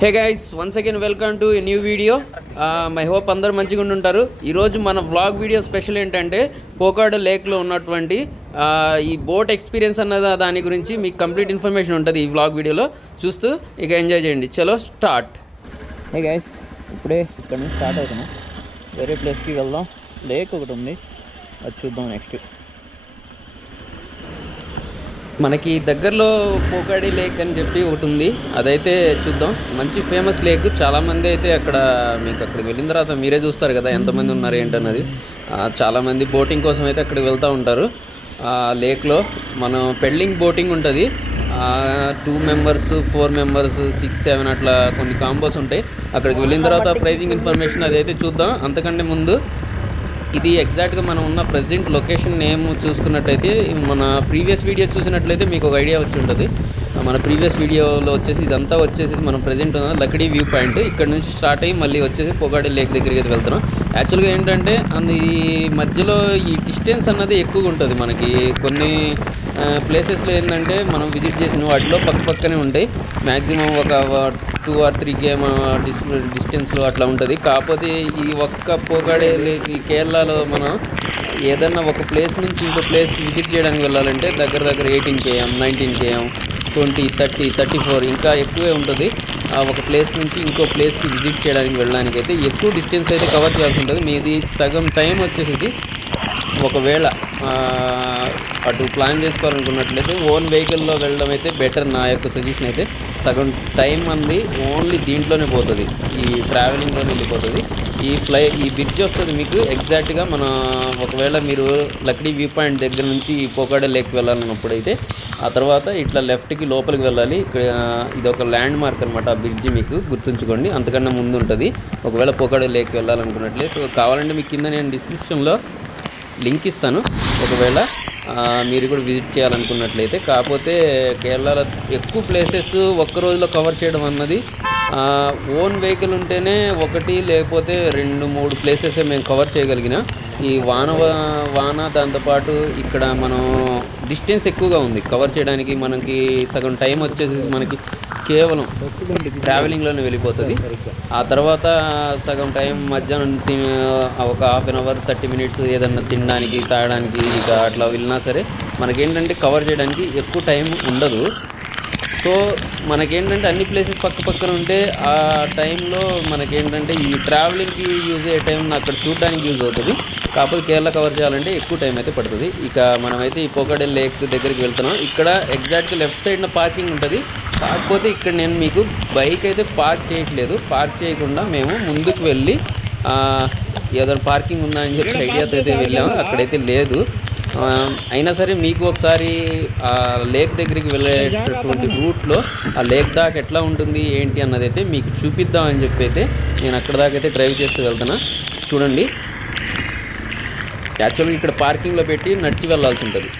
Hey guys once again welcome to a new video. My hope అందరూ మంచిగా ఉంటారు. ఈరోజు మన వ్లాగ్ వీడియో స్పెషల్ ఏంటంటే పోకాడో లేక్లో ఉన్నటువంటి ఈ బోట్ ఎక్స్పీరియన్స్ అన్నది దాని గురించి మీకు కంప్లీట్ ఇన్ఫర్మేషన్ ఉంటుంది ఈ వ్లాగ్ వీడియోలో. చూస్తూ ఇక ఎంజాయ్ చేయండి. చలో స్టార్ట్. హే గైస్, ఇప్పుడే ఇక్కడ నుంచి స్టార్ట్ అవుతున్నాం. వేరే ప్లేస్కి వెళ్దాం. లేక్ ఒకటి ఉంది, అది చూద్దాం. నెక్స్ట్ మనకి దగ్గరలో పోకాడి లేక్ అని చెప్పి ఒకటి ఉంది, అదైతే చూద్దాం. మంచి ఫేమస్ లేక్. చాలామంది అయితే అక్కడికి వెళ్ళిన తర్వాత మీరే చూస్తారు కదా ఎంతమంది ఉన్నారు ఏంటన్నది. చాలామంది బోటింగ్ కోసం అయితే అక్కడికి వెళ్తూ ఉంటారు. లేక్లో మనం పెడ్లింగ్ బోటింగ్ ఉంటుంది. 2 మెంబర్స్ 4 మెంబర్స్ 6 7 అట్లా కొన్ని కాంబోస్ ఉంటాయి. అక్కడికి వెళ్ళిన తర్వాత ప్రైజింగ్ ఇన్ఫర్మేషన్ అదైతే చూద్దాం. అంతకంటే ముందు ఇది ఎగ్జాక్ట్గా మనం ఉన్న ప్రజెంట్ లొకేషన్ నేమ్ చూసుకున్నట్టయితే, మన ప్రీవియస్ వీడియో చూసినట్లయితే మీకు ఒక ఐడియా వచ్చి ఉంటుంది. మన ప్రీవియస్ వీడియోలో వచ్చేసి ఇదంతా వచ్చేసి మనం ప్రజెంట్ ఉన్న లక్డీ వ్యూ పాయింట్. ఇక్కడ నుంచి స్టార్ట్ అయ్యి మళ్ళీ వచ్చేసి పోకాడి లేక్ దగ్గరికి అయితే వెళ్తున్నాం. యాక్చువల్గా ఏంటంటే ఈ మధ్యలో ఈ డిస్టెన్స్ అన్నది ఎక్కువగా ఉంటుంది. మనకి కొన్ని ప్లేసెస్లో ఏంటంటే మనం విజిట్ చేసిన వాటిలో పక్కనే ఉంటాయి. మ్యాక్సిమం ఒక 2 or 3 km డిస్టెన్స్లో అట్లా ఉంటుంది. కాకపోతే ఈ ఒక్క పోకాడి లేక్ ఈ కేరళలో మనం ఏదన్నా ఒక ప్లేస్ నుంచి ఇంకో ప్లేస్కి విజిట్ చేయడానికి వెళ్ళాలంటే దగ్గర 18 km 19 km 20 30 34 ఇంకా ఎక్కువే ఉంటుంది. ఒక ప్లేస్ నుంచి ఇంకో ప్లేస్కి విజిట్ చేయడానికి వెళ్ళడానికి అయితే ఎక్కువ డిస్టెన్స్ అయితే కవర్ చేయాల్సి ఉంటుంది. మీది సగం టైం వచ్చేసి ఒకవేళ అటు ప్లాన్ చేసుకోవాలనుకున్నట్లయితే ఓన్ వెహికల్లో వెళ్ళడం అయితే బెటర్. నా యొక్క సజెషన్ అయితే సగం టైం అంది ఓన్లీ దీంట్లోనే పోతుంది, ఈ ట్రావెలింగ్లోనే వెళ్ళిపోతుంది. ఈ బ్రిడ్జ్ వస్తుంది మీకు ఎగ్జాక్ట్గా మన ఒకవేళ మీరు లక్డీ వ్యూ పాయింట్ దగ్గర నుంచి ఈ పోకాడో లేక్ వెళ్ళాలన్నప్పుడు అయితే ఆ తర్వాత ఇట్లా లెఫ్ట్కి లోపలికి వెళ్ళాలి. ఇక్కడ ఇది ఒక ల్యాండ్ మార్క్ అనమాట. ఆ బ్రిడ్జి మీకు గుర్తుంచుకోండి, అంతకన్నా ముందు ఉంటుంది. ఒకవేళ పోకాడో లేక్ వెళ్ళాలనుకున్నట్లయితే కావాలంటే మీకు కింద నేను డిస్క్రిప్షన్లో లింక్ ఇస్తాను, ఒకవేళ మీరు కూడా విజిట్ చేయాలనుకున్నట్లయితే. కాకపోతే కేరళలో ఎక్కువ ప్లేసెస్ ఒక్క రోజులో కవర్ చేయడం అన్నది ఓన్ వెహికల్ ఉంటేనే ఒకటి లేకపోతే 2-3 ప్లేసెస్ మేము కవర్ చేయగలిగిన. ఈ వాన దాంతోపాటు ఇక్కడ మనం డిస్టెన్స్ ఎక్కువగా ఉంది కవర్ చేయడానికి. మనకి సగం టైం వచ్చేసి మనకి కేవలం ట్రావెలింగ్లోనే వెళ్ళిపోతుంది. ఆ తర్వాత సగం టైం మధ్యాహ్నం ఒక 1/2 hour 30 minutes ఏదన్నా తినడానికి తాగడానికి ఇక అట్లా వెళ్ళినా సరే మనకేంటంటే కవర్ చేయడానికి ఎక్కువ టైం ఉండదు. సో మనకేంటంటే అన్ని ప్లేసెస్ పక్కన ఉంటే ఆ టైంలో మనకేంటంటే ఈ ట్రావెలింగ్కి యూజ్ అయ్యే టైం అక్కడ చూడడానికి యూజ్ అవుతుంది. కాకపోతే కేరళ కవర్ చేయాలంటే ఎక్కువ టైం అయితే పడుతుంది. ఇక మనమైతే ఈ పోకాడో లేక్ దగ్గరికి వెళ్తున్నాం. ఇక్కడ ఎగ్జాక్ట్గా లెఫ్ట్ సైడ్న పార్కింగ్ ఉంటుంది. కాకపోతే ఇక్కడ నేను మీకు బైక్ అయితే పార్క్ చేయట్లేదు. పార్క్ చేయకుండా మేము ముందుకు వెళ్ళి ఏదైనా పార్కింగ్ ఉందా అని చెప్పి ఐడియాతో అయితే వెళ్ళాము. అక్కడైతే లేదు. అయినా సరే మీకు ఒకసారి ఆ లేక్ దగ్గరికి వెళ్ళేటటువంటి రూట్లో ఆ లేక్ దాకా ఎట్లా ఉంటుంది ఏంటి అన్నది అయితే మీకు చూపిద్దామని చెప్పి అయితే నేను అక్కడ దాకా అయితే డ్రైవ్ చేస్తూ వెళ్తున్నా. చూడండి, యాక్చువల్గా ఇక్కడ పార్కింగ్లో పెట్టి నడిచి వెళ్ళాల్సి ఉంటుంది.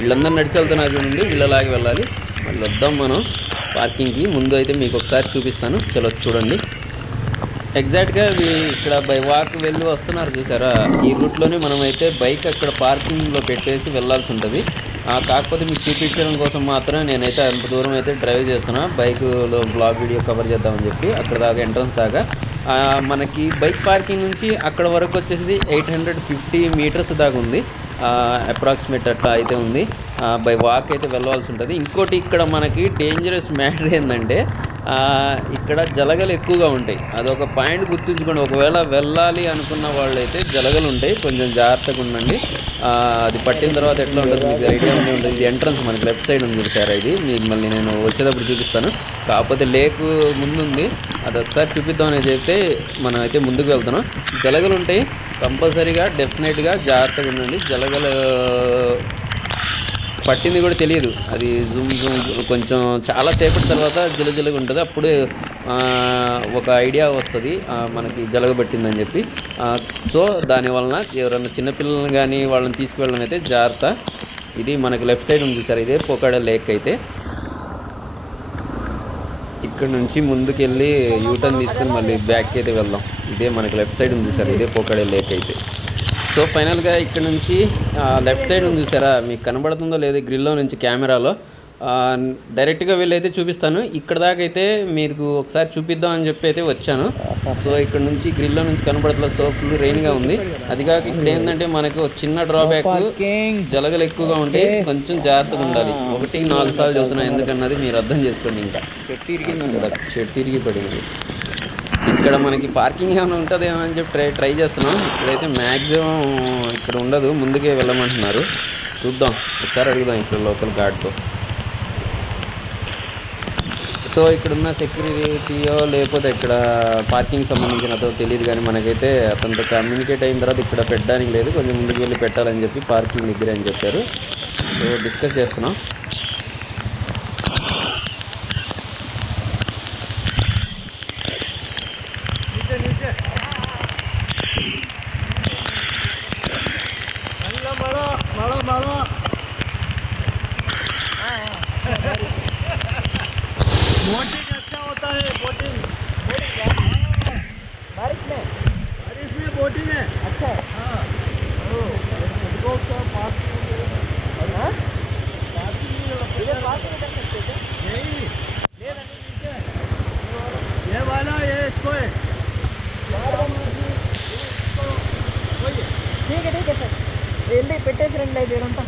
వీళ్ళందరూ నడిచి వెళ్తున్నారు చూడండి, వీళ్ళలాగే వెళ్ళాలి. మళ్ళీ వద్దాం మనం పార్కింగ్కి. ముందు అయితే మీకు ఒకసారి చూపిస్తాను. చలో చూడండి. ఎగ్జాక్ట్గా ఇక్కడ బై వాక్ వెళ్ళి వస్తున్నారు చూసారా, ఈ రూట్లోనే మనమైతే బైక్ అక్కడ పార్కింగ్లో పెట్టేసి వెళ్ళాల్సి ఉంటుంది. కాకపోతే మీకు చూపించడం కోసం మాత్రం నేనైతే అంత దూరం అయితే డ్రైవ్ చేస్తున్నా. బైక్లో బ్లాగ్ వీడియో కవర్ చేద్దామని చెప్పి అక్కడ దాకా ఎంట్రన్స్ దాకా మనకి బైక్ పార్కింగ్ నుంచి అక్కడ వరకు వచ్చేసి 850 meters దాకా ఉంది. అప్రాక్సిమేట్ అట్లా అయితే ఉంది. బై వాక్ అయితే వెళ్ళవలసి ఉంటుంది. ఇంకోటి ఇక్కడ మనకి డేంజరస్ మ్యాటర్ ఏంటంటే ఇక్కడ జలగలు ఎక్కువగా ఉంటాయి. అదొక పాయింట్ గుర్తుంచుకోండి. ఒకవేళ వెళ్ళాలి అనుకున్న వాళ్ళు అయితే జలగలు ఉంటాయి, కొంచెం జాగ్రత్తగా ఉండండి. అది పట్టిన తర్వాత ఎట్లా ఉంటుంది మీకు ఐడియా ఉంటుంది. ఇది ఎంట్రన్స్ మనకి లెఫ్ట్ సైడ్ ఉంది సార్. ఇది మళ్ళీ నేను వచ్చేటప్పుడు చూపిస్తాను. కాకపోతే లేక్ ముందుంది, అది ఒకసారి చూపిద్దామని చెప్తే మనం అయితే ముందుకు వెళ్తున్నాం. జలగలు ఉంటాయి కంపల్సరీగా, డెఫినెట్గా జాగ్రత్తగా ఉండండి. జలగలు పట్టింది కూడా తెలియదు, అది జూమ్ కొంచెం చాలాసేపటి తర్వాత జలజలగా ఉంటుంది. అప్పుడే ఒక ఐడియా వస్తుంది మనకి జలగ పట్టిందని చెప్పి. సో దానివలన ఎవరైనా చిన్నపిల్లలను కానీ వాళ్ళని తీసుకువెళ్ళడం అయితే జాగ్రత్త. ఇది మనకి లెఫ్ట్ సైడ్ ఉంది సార్, ఇదే పోకాడో లేక్ అయితే. ఇక్కడ నుంచి ముందుకెళ్ళి యూటర్న్ తీసుకొని మళ్ళీ బ్యాక్కి అయితే వెళ్దాం. ఇదే మనకి లెఫ్ట్ సైడ్ ఉంది సార్, ఇదే పోకాడో లేక్ అయితే. సో ఫైనల్గా ఇక్కడ నుంచి లెఫ్ట్ సైడ్ ఉంది చూసారా, మీకు కనబడుతుందో లేదో గ్రిల్లో నుంచి కెమెరాలో డైరెక్ట్గా వెళ్ళైతే చూపిస్తాను. ఇక్కడ దాకా అయితే మీకు ఒకసారి చూపిద్దాం అని చెప్పి అయితే వచ్చాను. సో ఇక్కడ నుంచి గ్రిల్లో నుంచి కనపడట్లేదు. సో ఫుల్ రెయిన్గా ఉంది. అది కాక ఇక్కడ ఏంటంటే మనకు చిన్న డ్రాబ్యాక్, జలగలు ఎక్కువగా ఉంటే కొంచెం జాగ్రత్తగా ఉండాలి. 1-4 సార్లు చదువుతున్నాను ఎందుకన్నది మీరు అర్థం చేసుకోండి. ఇంకా చెట్టు ఇరిగి పడింది. ఇక్కడ మనకి పార్కింగ్ ఏమైనా ఉంటుందేమో అని చెప్పి ట్రై చేస్తున్నాం. ఇక్కడైతే మ్యాక్సిమం ఇక్కడ ఉండదు, ముందుకే వెళ్ళమంటున్నారు. చూద్దాం, ఒకసారి అడుగుదాం ఇక్కడ లోకల్ గార్డ్తో. సో ఇక్కడున్న సెక్యూరిటీయో లేకపోతే ఇక్కడ పార్కింగ్ సంబంధించినదో తెలియదు, కానీ మనకైతే అతనితో కమ్యూనికేట్ అయిన తర్వాత ఇక్కడ పెట్టడానికి లేదు, కొంచెం ముందుకు వెళ్ళి పెట్టాలని చెప్పి పార్కింగ్ దగ్గర అని చెప్పారు. సో డిస్కస్ చేస్తున్నాం. बोटिंग अच्छा होता है, बोटिंग बारिश में बोटिंग है अच्छा है। हाँ ये वाला ये इसको है। ठीक है सर, వెళ్ళి పెట్టేసి రండి అయితే ఇదంతా.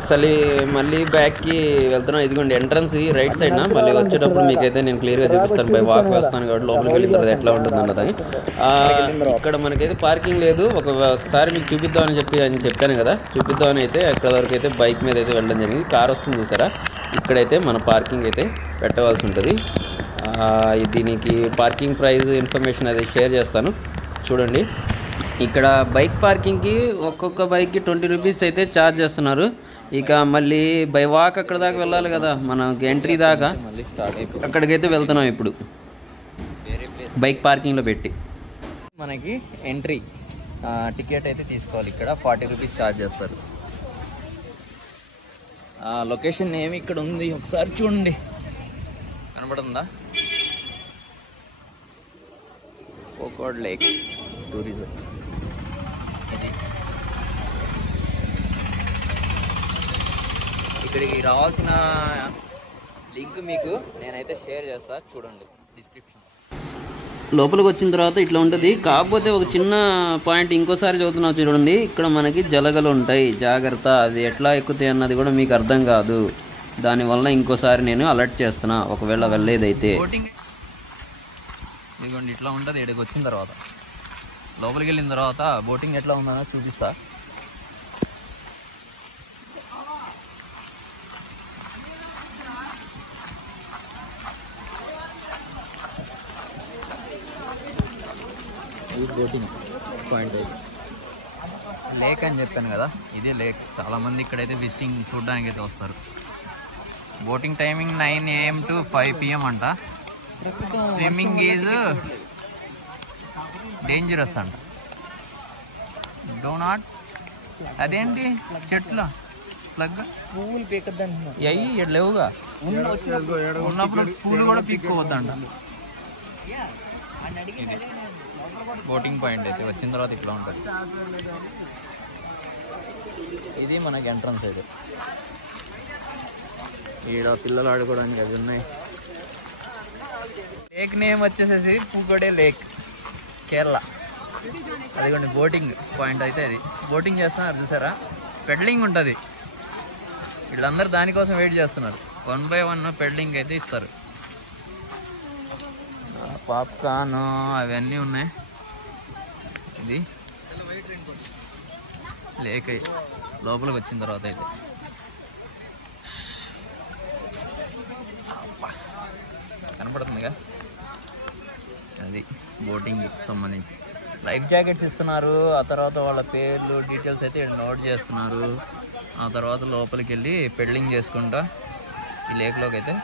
అసలు మళ్ళీ బ్యాక్కి వెళ్తున్నాం. ఇదిగోండి ఎంట్రన్స్ రైట్ సైడ్న. మళ్ళీ వచ్చేటప్పుడు మీకైతే నేను క్లియర్గా చూపిస్తాను. బై వాక్ వేస్తాను కాబట్టి లోపలికి వెళ్ళిన తర్వాత ఎట్లా ఉంటుంది అన్నది. ఇక్కడ మనకైతే పార్కింగ్ లేదు. ఒకసారి మీకు చూపిద్దామని చెప్పాను కదా, చూపిద్దామని అయితే అక్కడ వరకు అయితే బైక్ మీద అయితే వెళ్ళడం జరిగింది. కార్ వస్తుంది చూసారా, ఇక్కడైతే మన పార్కింగ్ అయితే పెట్టవలసి ఉంటుంది. దీనికి పార్కింగ్ ప్రైస్ ఇన్ఫర్మేషన్ అది షేర్ చేస్తాను చూడండి. ఇక్కడ బైక్ పార్కింగ్కి ఒక్కొక్క బైక్కి 20 రూపీస్ అయితే ఛార్జ్ చేస్తున్నారు. ఇక మళ్ళీ బై వాక్ అక్కడ దాకా వెళ్ళాలి కదా, మనం ఎంట్రీ దాకా అక్కడికైతే వెళ్తున్నాం ఇప్పుడు బైక్ పార్కింగ్లో పెట్టి. మనకి ఎంట్రీ టికెట్ అయితే తీసుకోవాలి. ఇక్కడ 40 రూపీస్ ఛార్జ్ చేస్తారు. లొకేషన్ ఏమి ఇక్కడ ఉంది ఒకసారి చూడండి, కనబడుతుందా? కోకోడ్ లేక్ టూరిజం. ఇది ఇక్కడికి రావాల్సిన లింక్ మీకు నేనైతే షేర్ చేస్తా, చూడండి డిస్క్రిప్షన్. లోపలికి వచ్చిన తర్వాత ఇట్లా ఉంటుంది. కాకపోతే ఒక చిన్న పాయింట్ ఇంకోసారి చదువుతున్నా చూడండి. ఇక్కడ మనకి జలగలు ఉంటాయి, జాగ్రత్త. అది ఎట్లా ఎక్కుతాయి అన్నది కూడా మీకు అర్థం కాదు. దానివల్ల ఇంకోసారి నేను అలర్ట్ చేస్తున్నా ఒకవేళ వెళ్ళేదైతే. ఇదిగోండి ఇట్లా ఉంటుంది. ఇక్కడికి వచ్చిన తర్వాత లోపలికి వెళ్ళిన తర్వాత బోటింగ్ ఎట్లా ఉందన్నది చూపిస్తా. ఇది బోటింగ్ పాయింట్ అయితే లేక్ అని చెప్పాను కదా, ఇది లేక్. చాలామంది ఇక్కడైతే విజిటింగ్ చూడడానికి అయితే వస్తారు. Boating timing 9 AM to 5 PM అంట. స్విమ్మింగ్ ఈజ్ డేంజరస్ అంట. Do not. అదేంటి చెట్లు ప్లగ్ పూలు పీకద్దంటున్నా అయ్యి లేవుగా, ఉన్నప్పుడు పూలు కూడా పీక్కోవద్దంట. బోటింగ్ పాయింట్ అయితే వచ్చిన తర్వాత ఇట్లా ఉంటుంది. ఇది మనకి ఎంట్రన్స్ అయితే. ఈడ పిల్లలు ఆడుకోవడానికి అవి ఉన్నాయి. లేక్ నేమ్ వచ్చేసేసి పూకోడే లేక్, కేరళ. అదిగోండి బోటింగ్ పాయింట్ అయితే. అది బోటింగ్ చేస్తున్నారు చూసారా, పెడ్లింగ్ ఉంటుంది. వీళ్ళందరూ దానికోసం వెయిట్ చేస్తున్నారు. 1 by 1 పెడ్లింగ్ అయితే ఇస్తారు. పాప్కార్న్ అవన్నీ ఉన్నాయి. ఇది లేక్ లోపలికి వచ్చిన తర్వాత అయితే కనపడుతుందిగా, అది బోటింగ్ సంబంధించి. లైఫ్ జాకెట్స్ ఇస్తున్నారు. ఆ తర్వాత వాళ్ళ పేర్లు డీటెయిల్స్ అయితే నోట్ చేస్తున్నారు. ఆ తర్వాత లోపలికి వెళ్ళి పెడ్లింగ్ చేసుకుంటా ఈ లేక్లోకి అయితే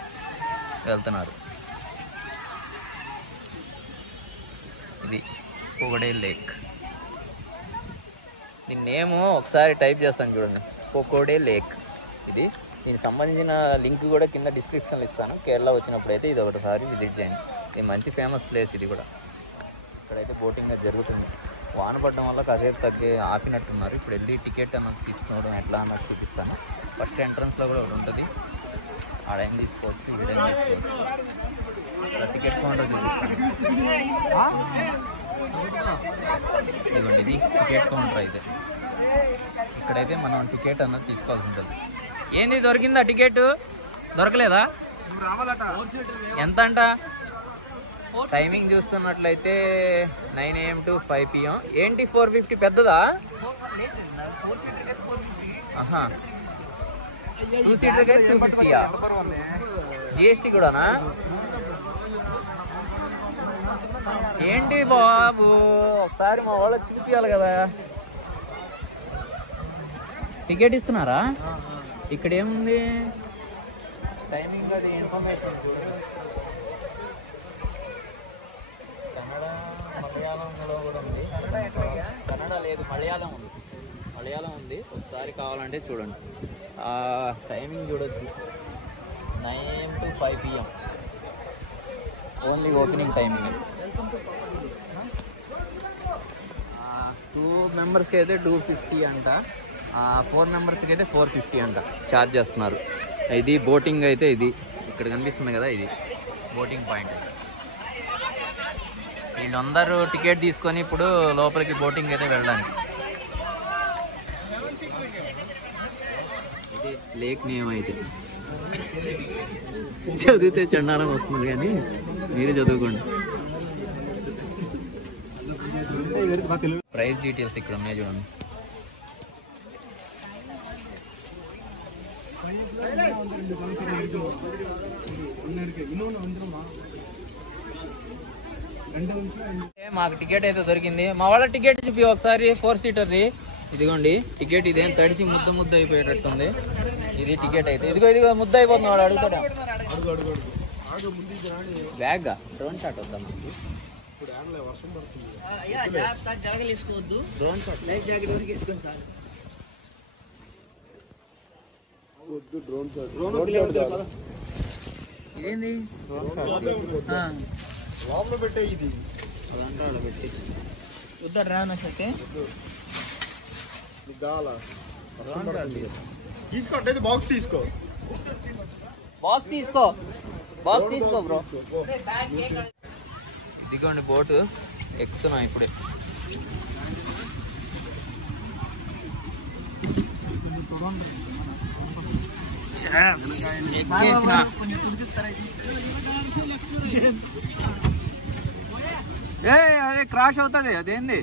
వెళ్తున్నారు. ఇది కోకోడే లేక్. దీని నేము ఒకసారి టైప్ చేస్తాను చూడండి, కోకోడే లేక్. ఇది దీనికి సంబంధించిన లింక్ కూడా కింద డిస్క్రిప్షన్లో ఇస్తాను. కేరళ వచ్చినప్పుడు అయితే ఇది ఒకటిసారి విజిట్ చేయండి. ఇది మంచి ఫేమస్ ప్లేస్ ఇది కూడా. ఇక్కడైతే బోటింగ్ జరుగుతుంది. వాన పడడం వల్ల కాసేపు తగ్గి ఆపినట్టున్నారు. ఇప్పుడు వెళ్ళి టికెట్ అన్నది తీసుకోవడం ఎట్లా అన్నది చూపిస్తాను. ఫస్ట్ ఎంట్రన్స్లో కూడా ఒకటి ఉంటుంది, ఆ టైం తీసుకోవచ్చు, ఈ టైం తీసుకోవచ్చు. ఇక్కడ టికెట్ కౌంటర్ చూపిస్తాను. ఇదిగోండి, ఇది టికెట్ కౌంటర్ అయితే. ఇక్కడైతే మనం టికెట్ అన్నది తీసుకోవాల్సి ఉంటుంది. ఏంది దొరికిందా టికెట్? దొరకలేదా? ఎంత అంట? టైమింగ్ చూస్తున్నట్లయితే 9 AM to 5 PM. ఏంటి 450 పెద్దదా? 2 సీటర్కే 250. GST కూడానా? ఏంటి బాబు, ఒకసారి మా వాళ్ళకి చూపించాలి కదా. టికెట్ ఇస్తున్నారా? ఇక్కడ ఏముంది టైమింగ్, అది ఇన్ఫర్మేషన్ చూడండి. కన్నడ మలయాళంలో కూడా ఉంది. కన్నడ లేదు, మలయాళం ఉంది. మలయాళం ఉంది, ఒకసారి కావాలంటే చూడండి. టైమింగ్ చూడొచ్చు, 9 AM to 5 PM only opening timing. 2 మెంబర్స్కి అయితే 250 అంట, 4 మెంబర్స్కి అయితే 450 అంట ఛార్జ్ చేస్తున్నారు. ఇది బోటింగ్ అయితే, ఇది ఇక్కడ కనిపిస్తుంది కదా, ఇది బోటింగ్ పాయింట్. వీళ్ళందరూ టికెట్ తీసుకొని ఇప్పుడు లోపలికి బోటింగ్ అయితే వెళ్ళడానికి. ఇది లేక్ నేమ్ అయితే. చదివితే చండాలం వస్తుంది కానీ మీరు చదువుకోండి. ప్రైస్ డీటెయిల్స్ ఇక్కడ ఉన్నాయి చూడండి. మాకు టికెట్ అయితే దొరికింది. మా వాళ్ళ టికెట్ చూపి ఒకసారి, 4 సీటర్ది. ఇదిగోండి టికెట్. ఇదేం తడిసి ముద్ద అయిపోయేటట్టుంది. ఇది టికెట్ అయితే. ఇదిగో ముద్ద అయిపోతుంది. వాడు అడుగుతాడా? బ్యాగ్ డ్రోన్ షాట్ వద్దాం. డ్రోన్ షాట్ ఇదేంది? లోపల పెట్టే ఇది అదంతా పెట్టి ఉద్దరు రానైతే తీసుకో. బాక్స్ తీసుకో బ్రో. ఇదిగోండి బోటు ఎక్కుతున్నాం ఇప్పుడే. అదే క్రాష్ అవుతుంది. అదేంది?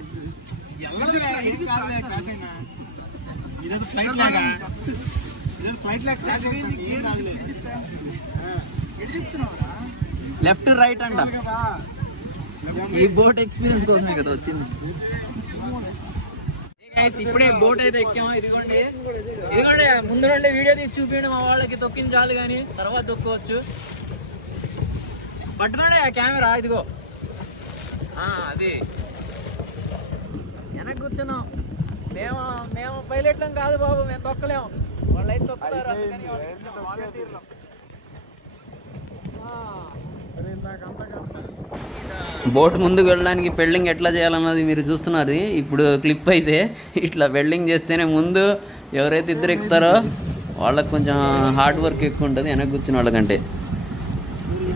లెఫ్ట్ రైట్ అంట. ఈ బోట్ ఎక్స్పీరియన్స్ కోసమే కదా వచ్చింది. ఇప్పుడే బోట్ అయితే ఎక్కాము. ఇదిగోండి ముందు నుండి వీడియో తీసి చూపించండి. మా వాళ్ళకి తొక్కింది చాలు కానీ తర్వాత తొక్కవచ్చు. పట్టుకోండి ఆ కెమెరా. ఇదిగో అది వెనక్కి కూర్చున్నాం. మేము పైలట్లం కాదు బాబు, మేము తొక్కలేము. వాళ్ళు అయితే తొక్కుతారు. అందుకని బోట్ ముందుకు వెళ్ళడానికి పెళ్ళింగ్ ఎట్లా చేయాలన్నది మీరు చూస్తున్నది. ఇప్పుడు క్లిప్ అయితే ఇట్లా వెల్డింగ్ చేస్తేనే ముందు ఎవరైతే ఇద్దరు ఎక్కుతారో వాళ్ళకి కొంచెం హార్డ్ వర్క్ ఎక్కువ ఉంటుంది వెనక్కి కూర్చున్న వాళ్ళకంటే.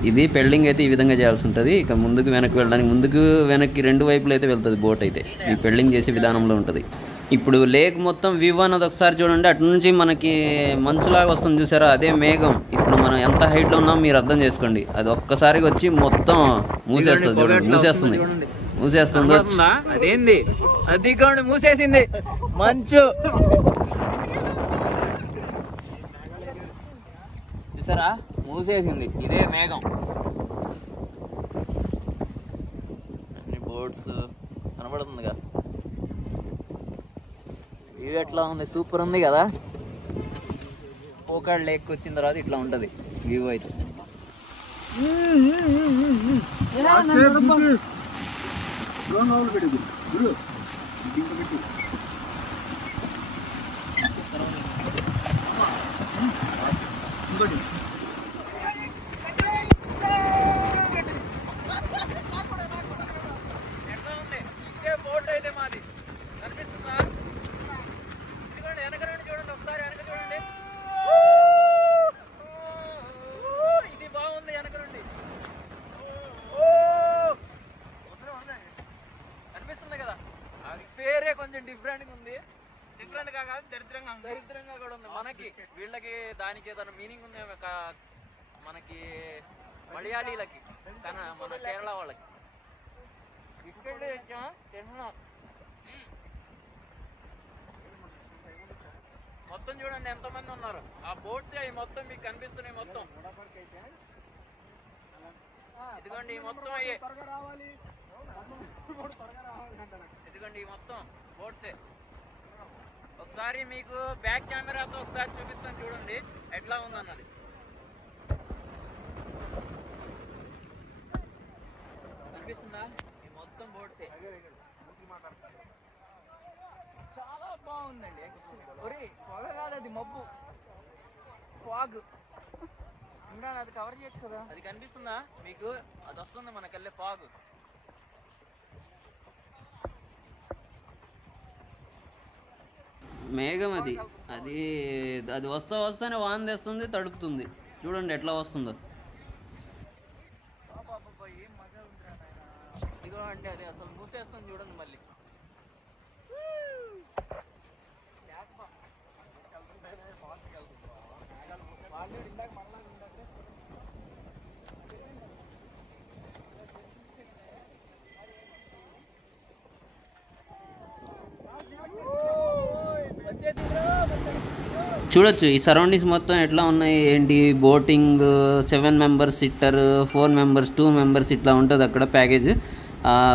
ఇది పెళ్ళింగ్ అయితే ఈ విధంగా చేయాల్సి ఉంటుంది. ఇక ముందుకు వెనక్కి వెళ్ళడానికి ముందుకు వెనక్కి 2 వైపులు అయితే వెళ్తుంది బోట్ అయితే. ఈ పెళ్ళింగ్ చేసే విధానంలో ఉంటుంది. ఇప్పుడు లేక్ మొత్తం వ్యూ అన్నది ఒకసారి చూడండి. అటు నుంచి మనకి మంచులాగా వస్తుంది చూసారా, అదే మేఘం. ఇప్పుడు మనం ఎంత హైట్లో ఉన్నాం మీరు అర్థం చేసుకోండి. అది ఒక్కసారిగా వచ్చి మొత్తం మూసేస్తుంది చూడండి. మూసేస్తుంది. అదేంది? అది మూసేసింది మంచు చూసారా, మూసేసింది. ఇదే మేఘం. అన్ని బోట్స్ కనబడుతుందిగా. వ్యూ ఎట్లా ఉంది? సూపర్ ఉంది కదా. పోకాడ్ లేక్ వచ్చిన తర్వాత ఇట్లా ఉంటుంది వ్యూ అయితే. డిఫరెంట్గా కాదు, దరిద్రంగా కూడా ఉంది. మనకి వీళ్ళకి దానికి ఏదైనా మీనింగ్ ఉంది మనకి మలయాళీలకి, కానీ మన కేరళ వాళ్ళకి మొత్తం చూడండి ఎంతమంది ఉన్నారు. ఆ బోట్స్ అవి మొత్తం మీకు కనిపిస్తున్నాయి. మొత్తం ఇదిగోండి ఈ మొత్తం అయ్యే, ఇదిగోండి ఈ మొత్తం బోట్సే. ఒకసారి మీకు బ్యాక్ కెమెరాతో ఒకసారి చూపిస్తాను చూడండి ఎట్లా ఉందన్నది. కనిపిస్తుందా? ఈ మొత్తం బోట్సే. చాలా బాగుందండి. ఒరే పొగ కాదు, అది మబ్బు, ఫాగ్. ఇమ్రాన్ అది కవర్ చేయొచ్చు కదా. అది కనిపిస్తుందా మీకు? అది వస్తుంది మనకెళ్ళే ఫాగ్. మేఘం అది అది అది వస్తానే వాన తెస్తుంది, తడుపుతుంది. చూడండి ఎట్లా వస్తుందో. ఏం మజా ఉందిరా నాయనా. ఇదిగో అంటే అది అసలు మూసేస్తుంది చూడండి మళ్ళీ. చూడొచ్చు ఈ సరౌండింగ్స్ మొత్తం ఎట్లా ఉన్నాయి ఏంటి. Boating 7 members sitter, 4 members, 2 members ఇట్లా ఉంటుంది అక్కడ ప్యాకేజ్.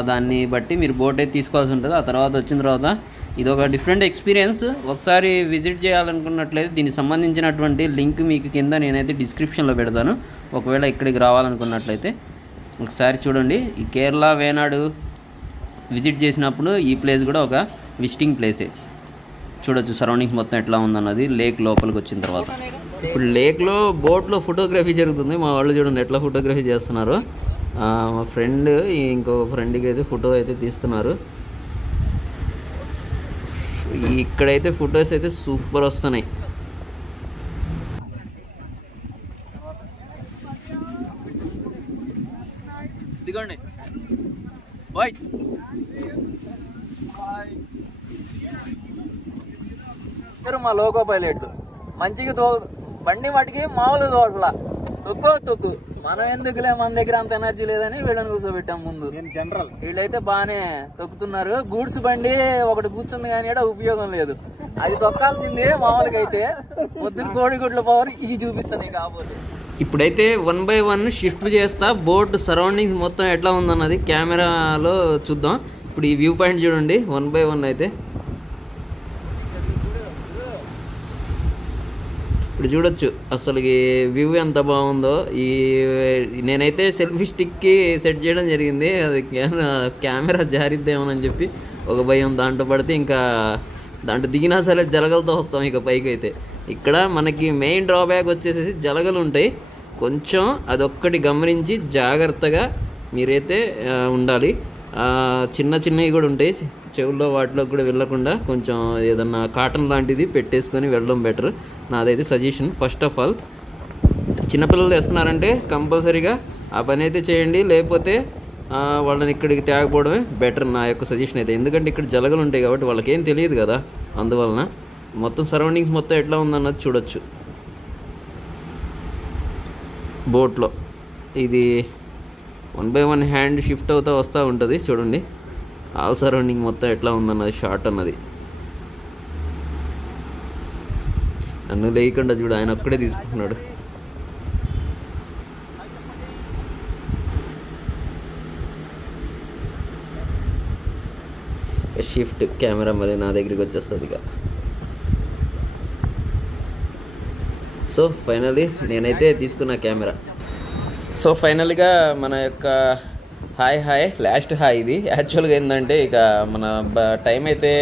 దాన్ని బట్టి మీరు బోట్ అయితే తీసుకోవాల్సి ఉంటుంది. ఆ తర్వాత వచ్చిన తర్వాత ఇది ఒక డిఫరెంట్ ఎక్స్పీరియన్స్. ఒకసారి విజిట్ చేయాలనుకున్నట్లయితే దీనికి సంబంధించినటువంటి లింక్ మీకు కింద నేనైతే డిస్క్రిప్షన్లో పెడతాను. ఒకవేళ ఇక్కడికి రావాలనుకున్నట్లయితే ఒకసారి చూడండి. ఈ కేరళ వేనాడు విజిట్ చేసినప్పుడు ఈ ప్లేస్ కూడా ఒక విజిటింగ్ ప్లేసే. చూడొచ్చు సరౌండింగ్స్ మొత్తం ఎట్లా ఉందన్నది లేక్ లోపలికి వచ్చిన తర్వాత. ఇప్పుడు లేక్లో బోట్లో ఫోటోగ్రఫీ జరుగుతుంది. మా వాళ్ళు చూడండి ఎట్లా ఫోటోగ్రఫీ చేస్తున్నారు. మా ఫ్రెండ్ ఇంకొక ఫ్రెండ్కి అయితే ఫోటో అయితే తీస్తున్నారు. ఇక్కడైతే ఫొటోస్ అయితే సూపర్ వస్తున్నాయి. ఇదిగోండి బాయ్. మా లోకో పైలట్ మంచిగా బండి మటుకి మామూలు తోటలా తొక్కు. మనం ఎందుకులే, మన దగ్గర అంత ఎనర్జీ లేదని వీళ్ళని కూర్చోబెట్టాం ముందు. జనరల్ వీళ్ళైతే బాగానే తొక్కుతున్నారు. గూడ్స్ బండి ఒకటి కూర్చుంది కానీ ఉపయోగం లేదు. అది తొక్కాల్సిందే. మామూలుగా అయితే పొద్దున కోడిగుడ్ల పవర్ ఇది చూపిస్తాను కాకపోతే. ఇప్పుడైతే 1 by 1 షిఫ్ట్ చేస్తా. బోట్ సరౌండింగ్స్ మొత్తం ఎట్లా ఉందన్నది కెమెరాలో చూద్దాం. ఇప్పుడు ఈ వ్యూ పాయింట్ చూడండి 1 by 1 అయితే. ఇప్పుడు చూడొచ్చు అసలు ఈ వ్యూ ఎంత బాగుందో. నేనైతే సెల్ఫీ స్టిక్కి సెట్ చేయడం జరిగింది. అది కెమెరా జారిద్దేమోనని చెప్పి ఒక భయం. దాంట్లో పడితే ఇంకా దాంట్లో దిగినా సరే జలగలతో వస్తాం ఇక పైకి అయితే. ఇక్కడ మనకి మెయిన్ డ్రాబ్యాక్ వచ్చేసి జలగలు ఉంటాయి. కొంచెం అదొక్కటి గమనించి జాగ్రత్తగా మీరైతే ఉండాలి. చిన్నవి కూడా ఉంటాయి చెవుల్లో, వాటిలోకి కూడా వెళ్ళకుండా కొంచెం ఏదన్నా కాటన్ లాంటిది పెట్టేసుకొని వెళ్ళడం బెటర్. నాదైతే సజెషన్. ఫస్ట్ ఆఫ్ ఆల్ చిన్నపిల్లలు తెస్తున్నారంటే కంపల్సరీగా ఆ పని అయితే చేయండి. లేకపోతే వాళ్ళని ఇక్కడికి తేకపోవడమే బెటర్ నా యొక్క సజెషన్ అయితే. ఎందుకంటే ఇక్కడ జలగలు ఉంటాయి కాబట్టి వాళ్ళకేం తెలియదు కదా. అందువలన మొత్తం సరౌండింగ్స్ మొత్తం ఎట్లా ఉందన్నది చూడొచ్చు బోట్లో. ఇది 1 by 1 హ్యాండ్ షిఫ్ట్ అవుతూ వస్తూ ఉంటుంది. చూడండి ఆల్ సరౌండింగ్ మొత్తం ఎట్లా ఉందన్నది షార్ట్ అన్నది. నన్ను లేకుండా చూడు, ఆయన ఒక్కడే తీసుకుంటున్నాడు. షిఫ్ట్ కెమెరా మళ్ళీ నా దగ్గరికి వచ్చేస్తుంది ఇక. సో ఫైనల్లీ నేనైతే తీసుకున్న కెమెరా. సో ఫైనల్గా మన యొక్క హాయ్ లాస్ట్ హాయ్ ఇది. యాక్చువల్గా ఏంటంటే ఇక మన టైం అయితే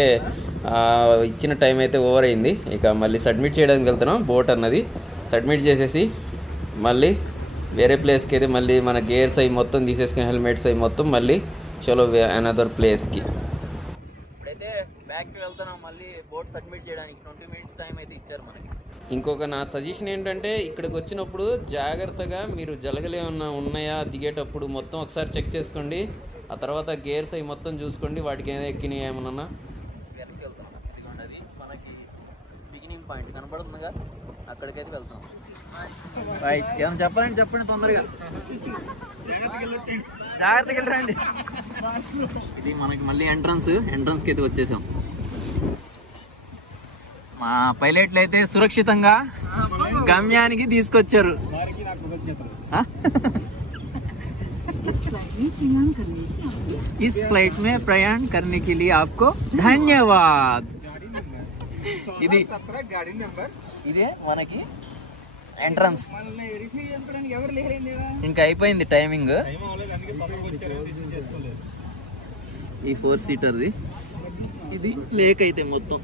ఇచ్చిన టైం అయితే ఓవర్ అయింది. ఇక మళ్ళీ సబ్మిట్ చేయడానికి వెళ్తున్నాం. బోట్ అన్నది సబ్మిట్ చేసేసి మళ్ళీ వేరే ప్లేస్కి అయితే మళ్ళీ మన గేర్స్ అవి మొత్తం తీసేసుకుని హెల్మెట్స్ అవి మొత్తం మళ్ళీ చలో అనదర్ ప్లేస్కి. ఇప్పుడైతే బ్యాక్కి వెళ్తున్నాం మళ్ళీ బోట్ సబ్మిట్ చేయడానికి. 20 minutes టైం అయితే ఇచ్చారు మనకి. ఇంకొక నా సజెషన్ ఏంటంటే ఇక్కడికి వచ్చినప్పుడు జాగ్రత్తగా మీరు జలగలు ఏమన్నా ఉన్నాయా దిగేటప్పుడు మొత్తం ఒకసారి చెక్ చేసుకోండి. ఆ తర్వాత గేర్స్ అవి మొత్తం చూసుకోండి. వాటికి ఏమైనా ఎక్కినాయి ఏమన్నా వెనక్కి వెళ్తున్నాం. ఇదిగోండి అది మనకి బిగినింగ్ పాయింట్ కనబడుతుందిగా, అక్కడికైతే వెళ్తాం. రైట్, ఏమైనా చెప్పాలంటే చెప్పండి తొందరగా. జాగ్రత్తగా వెళ్ళరండి. ఇది మనకి మళ్ళీ ఎంట్రన్స్కి అయితే వచ్చేసాం. మా పైలట్లు అయితే సురక్షితంగా గమ్యానికి తీసుకొచ్చారు. इस फ्लाइट में प्रयाण करने के लिए आपको धन्यवाद. ఇది ఇదే మనకి ఎంట్రన్స్. ఇంకా అయిపోయింది టైమింగ్. ఈ 4 సీటర్ది ఇది లేక్ అయితే మొత్తం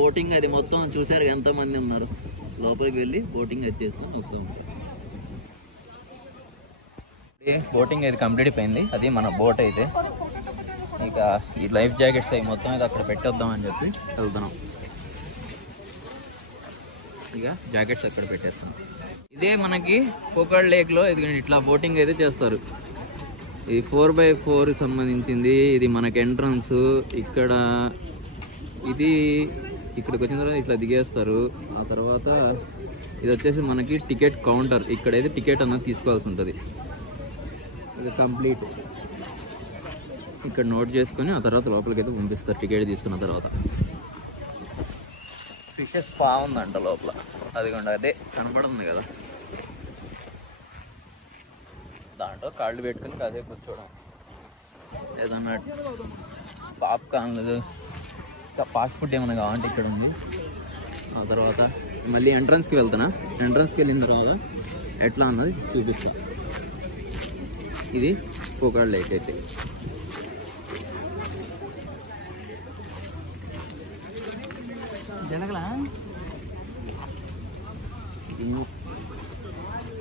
బోటింగ్ అది మొత్తం చూసారు ఎంతమంది ఉన్నారు. లోపలికి వెళ్ళి బోటింగ్ అది చేసుకొని వస్తూ ఉంటాం. బోటింగ్ అయితే కంప్లీట్ అయిపోయింది. అది మన బోట్ అయితే. ఇక ఈ లైఫ్ జాకెట్స్ అవి మొత్తం అయితే అక్కడ పెట్టేద్దామని చెప్పి వెళ్తున్నాం. ఇక జాకెట్స్ అక్కడ పెట్టేస్తాం. ఇదే మనకి పోకాడ్ లేక్లో ఇది ఇట్లా బోటింగ్ అయితే చేస్తారు. ఇది 4x4 సంబంధించింది. ఇది మనకి ఎంట్రన్స్. ఇక్కడ ఇది ఇక్కడికి వచ్చిన తర్వాత ఇట్లా దిగేస్తారు. ఆ తర్వాత ఇది వచ్చేసి మనకి టికెట్ కౌంటర్. ఇక్కడైతే టికెట్ అన్నది తీసుకోవాల్సి ఉంటుంది. ఇది కంప్లీట్ ఇక్కడ నోట్ చేసుకొని ఆ తర్వాత లోపలికి అయితే పంపిస్తారు టికెట్ తీసుకున్న తర్వాత. ఫిషెస్ బాగుందంట లోపల. అదిగోండి అదే కనపడుతుంది కదా, దాంట్లో కాళ్ళు పెట్టుకుని అదే కూర్చోవడం. ఏదన్నా పాప్కార్న్లు ఇంకా ఫాస్ట్ ఫుడ్ ఏమైనా కావాలంటే ఇక్కడ ఉంది. ఆ తర్వాత మళ్ళీ ఎంట్రన్స్కి వెళ్తానా. ఎంట్రన్స్కి వెళ్ళిన తర్వాత ఎట్లా అన్నది చూపిస్తా. ఇది పోకాడ్ లేక్ అయితే.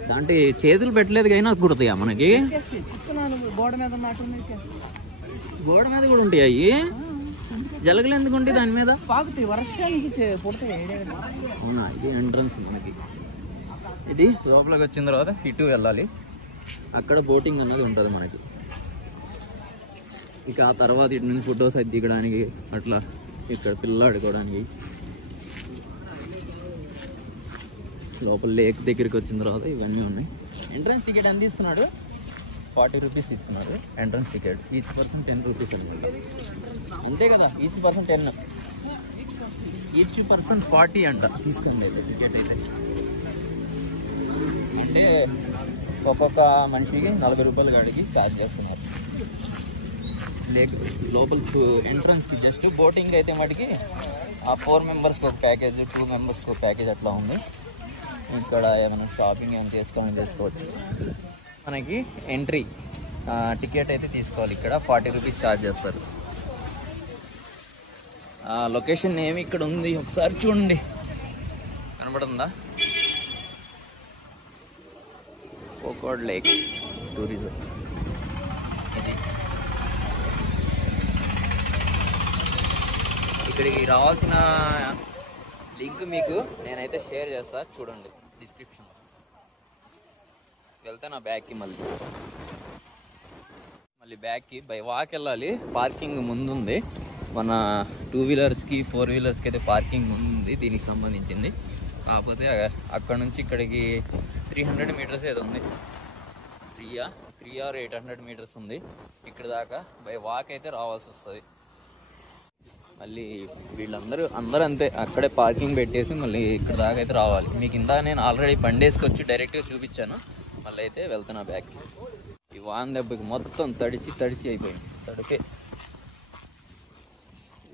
దాంట్లో చేతులు పెట్టలేదు కానీ నాకు కుడతాయా మనకి. గోడ మీద కూడా ఉంటాయి అవి. జలగలు ఎందుకు ఉంటాయి దాని మీద? అవునా, ఇది ఎంట్రన్స్ మనకి. ఇది లోపలికి వచ్చిన తర్వాత ఇటు వెళ్ళాలి. అక్కడ బోటింగ్ అన్నది ఉంటుంది మనకి. ఇక ఆ తర్వాత ఇటు నుంచి ఫొటోస్ అది దిగడానికి అట్లా ఇక్కడ పిల్లలు ఆడుకోవడానికి. లోపల లేక్ దగ్గరికి వచ్చిన తర్వాత ఇవన్నీ ఉన్నాయి. ఎంట్రన్స్ టికెట్ ఎంత తీసుకున్నాడు? 40 రూపీస్ తీసుకున్నారు entrance ticket. Each person 10 rupees అనమాట. అంతే కదా, ఈచ్ పర్సన్ 10, ఈచ్ పర్సన్ 40 అంట తీసుకోండి అయితే టికెట్ అయితే. అంటే ఒక్కొక్క మనిషికి 40 రూపాయలు గాడికి ఛార్జ్ చేస్తున్నారు. లేక్ లోపల ఎంట్రన్స్కి జస్ట్ బోటింగ్ అయితే మటుకి ఆ 4 మెంబర్స్కి ఒక ప్యాకేజ్, 2 మెంబర్స్కి ఒక ప్యాకేజ్ అట్లా ఉంది. ఇక్కడ ఏమైనా షాపింగ్ ఏమైనా చేసుకోవచ్చు. మనకి ఎంట్రీ టికెట్ అయితే తీసుకోవాలి. ఇక్కడ 40 రూపీస్ ఛార్జ్ చేస్తారు. లొకేషన్ ఏమి ఇక్కడ ఉంది ఒకసారి చూడండి, కనబడుతుందా? పోకాడ్ లేక్ టూరిజం. ఇది ఇక్కడికి రావాల్సిన లింక్ మీకు నేనైతే షేర్ చేస్తా, చూడండి డిస్క్రిప్షన్. వెళ్తే నా బ్యాగ్కి మళ్ళీ బ్యాగ్కి బై వాక్ వెళ్ళాలి. పార్కింగ్ ముందుంది. మన 2 వీలర్స్కి 4 వీలర్స్కి అయితే పార్కింగ్ ఉంది దీనికి సంబంధించింది. కాకపోతే అక్కడ నుంచి ఇక్కడికి 300 మీటర్స్ ఏదో ఉంది. 3 or 800 మీటర్స్ ఉంది. ఇక్కడ దాకా బై వాక్ అయితే రావాల్సి వస్తుంది. మళ్ళీ వీళ్ళందరూ అంతే అక్కడే పార్కింగ్ పెట్టేసి మళ్ళీ ఇక్కడ దాకా అయితే రావాలి. మీకు ఇందాక నేను ఆల్రెడీ బండి వేసుకొచ్చి డైరెక్ట్గా చూపించాను. మళ్ళీ అయితే వెళ్తున్నా బ్యాగ్కి. ఈ వాన్ దెబ్బకి మొత్తం తడిచి అయిపోయింది. తడిపే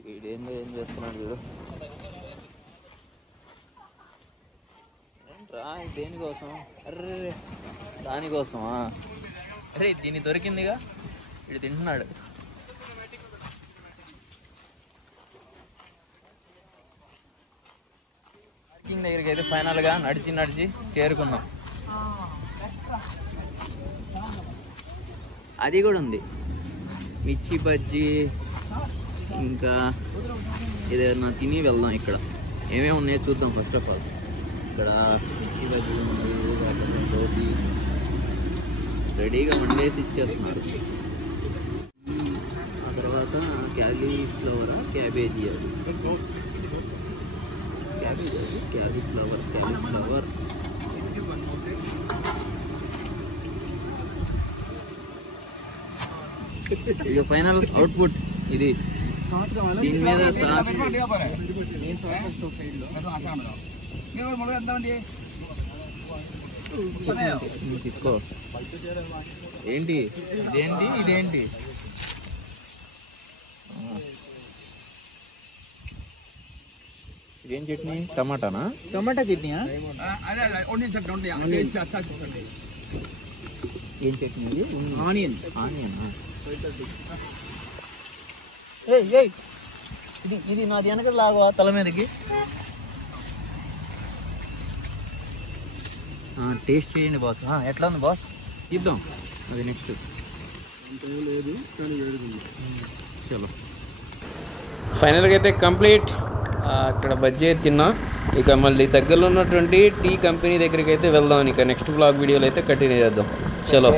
వీడేందో ఏం చేస్తున్నాడు వీడు. ఏంట్రా దేనికోసం? అర్రే దానికోసమా? అరే దీన్ని దొరికిందిగా, వీడు తింటున్నాడు. పార్కింగ్ దగ్గరికి అయితే ఫైనల్గా నడిచి చేరుకున్నాం. అది కూడా ఉంది, మిర్చి బజ్జీ. ఇంకా ఏదైనా తిని వెళ్దాం. ఇక్కడ ఏమేమి ఉన్నాయో చూద్దాం. ఫస్ట్ ఆఫ్ ఆల్ ఇక్కడ మిర్చి బజ్జీ ఉంది, రోటీ రెడీగా వండేసి ఇచ్చేస్తున్నారు. ఆ తర్వాత క్యాలీఫ్లవర్, క్యాబేజీ, అది క్యాలీఫ్లవర్ ఇక ఫైనల్ అవుట్పుట్ ఇది. దీని మీద సాస్ తీసుకో. ఏంటి ఇదేంటి ఇదేంటి ఇదేం చట్నీ? టమాటానా? టమాటా చట్నీయా? ఏం చట్నీ ఇది? ఆనియన్. ఆనియన్. ఇది నాది వెనక లాగా తల మీదకి. టేస్ట్ చేయండి బాస్. ఎట్లా ఉంది బాస్? ఇద్దాం అది నెక్స్ట్. చలో ఫైనల్గా అయితే కంప్లీట్. అక్కడ బజ్జీ తిన్నా. ఇక మళ్ళీ దగ్గరలో ఉన్నటువంటి టీ కంపెనీ దగ్గరికి అయితే వెళ్దాం. ఇక నెక్స్ట్ బ్లాగ్ వీడియోలో అయితే కంటిన్యూ చేద్దాం. చలో.